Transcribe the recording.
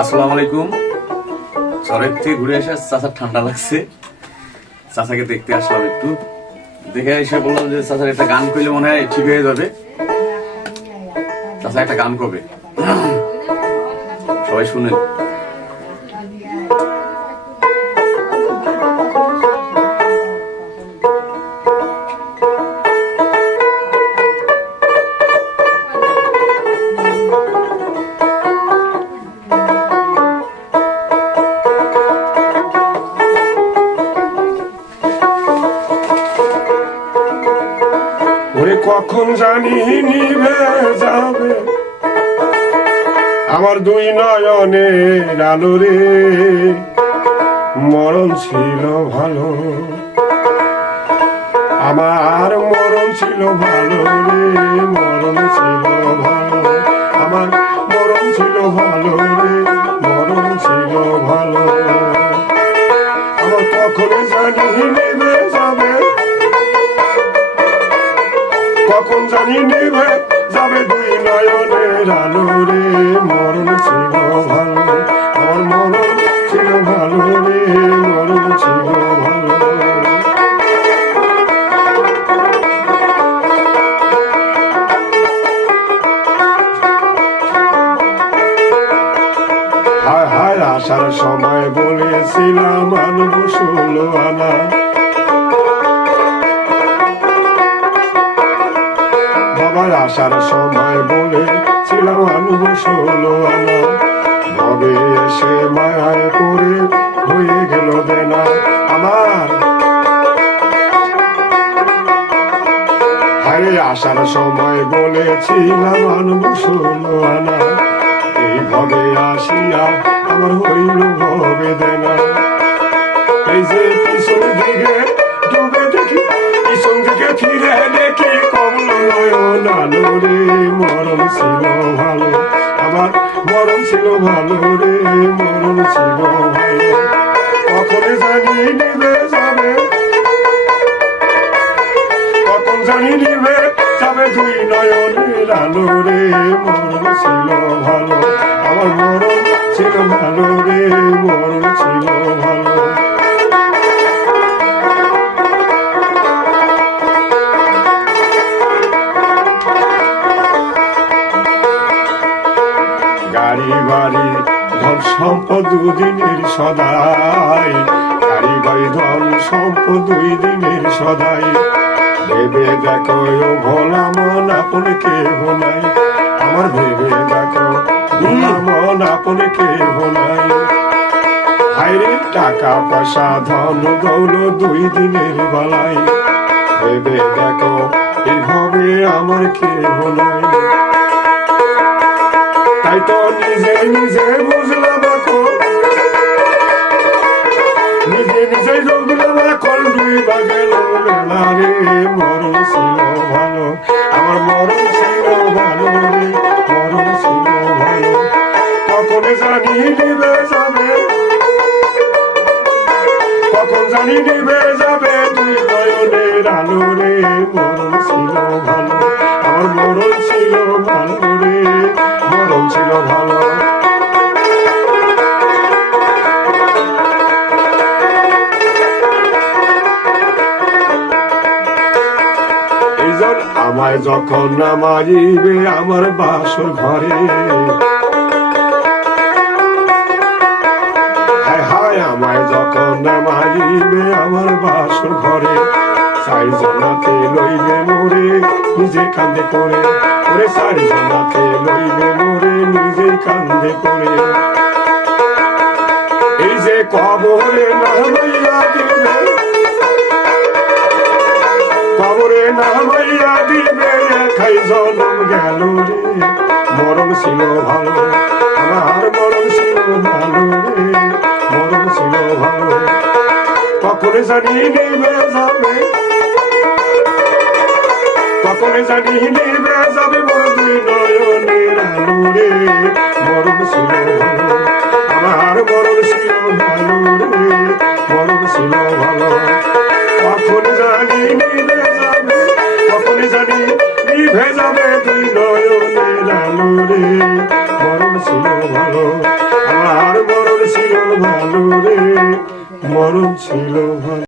আসসালামু আলাইকুম। চরের থেকে ঘুরে এসে চাচার ঠান্ডা লাগছে। চাচাকে দেখতে আসলাম একটু। দেখে এসে বললাম যে, চাচার একটা গান করলে মনে হয় ঠিক হয়ে যাবে। চাচা একটা গান করবে। সবাই শুনেন। ওরে কখন জানি নিভে যাবে? আমার দুই নয়নে আলো রে, মরণ ছিল ভালো। আমার মরণ ছিল ভালো রে, মরণ ছিল কখন জানি নেবে যাবে দুই নয়নের আলো রে, মরণ ছিল ভালো। আমার মরণ ছিল ভালো রে, মরণ ছিল ভালো। আসার সময় বলেছিলাম আনব ষোলো আনা। আসার সময় বলে ছিলাম আনব ষোলো আনা ভবে এসে মায়ায় করে হয়ে গেল দেনা আমার। হায় আসার সময় বলেছিলাম আনব ষোলো আনা এই ভবে আসিয়া আমার হইল ভবে দেনা এই যে পিছন দিকে ডুবে দেখি ফিরে দেখি কমল নয়ন আলো রে মরণ ছিল ভালো আমার মরণ ছিল ভালো রে মরণ ছিল ভালো কখন জানি নিবে যাবে কখন জানি নিবে যাবে দুই নয়নের আলো রে মরণ ছিল ভালো আমার মরণ ছিল ভালো রে মরণ ছিল ভালো গাড়ি বাড়ি, ধন সম্পদ দুদিনের সদাই। গাড়ি বাড়ি, ধন সম্পদ দুই দিনের সদাই। ভেবে দেখো ভোলা মন আপন কেহ নাই। আমার ভেবে দেখো ভোলা মন আপন কেহ নাই। হাইরে টাকা পয়সা, ধন দৌল দুই দিনের বেলায় ভেবে দেখো এভাবে আমার কেহ নাই। তাই তো নিজে নিজে বুঝলাম এখন নিজে নিজে বুঝলাম এখন দুই বাগের মেলা রে মরণ ছিল ভালো। আমার মরণ ছিল ভালো রে, মরণ ছিল ভালো। কখন জানি নিবে যাবে। কখন জানি নিবে যাবে, দুই নয়নের আলো রে, মরণ ছিল ভালো। আমায় যখন নামাইবে আমার বাসর ঘরে হায়, আমায় যখন নামাইবে আমার বাসর ঘরে চাই জনাতে লইবে মোরে, নিজে কান্দে করে ওরে চারি জনাতে লইবে মোরে, নিজে কান্দে করে এই যে কবরে নামাইয়া দিবে কবরে নামাইয়া দিবে ছিল ভালো, আমার মরণ ছিল ভালো রে, মরণ ছিল ভালো কখনো জানি নেবে যাবে, কখনো জানি নেবে যাবে বড় দুই নয়নের আলো রে, মরণ ছিল ভালো। রে মরণ ছিল ভালো আমার মরণ ছিল ভালো রে মরণ ছিল ভালো।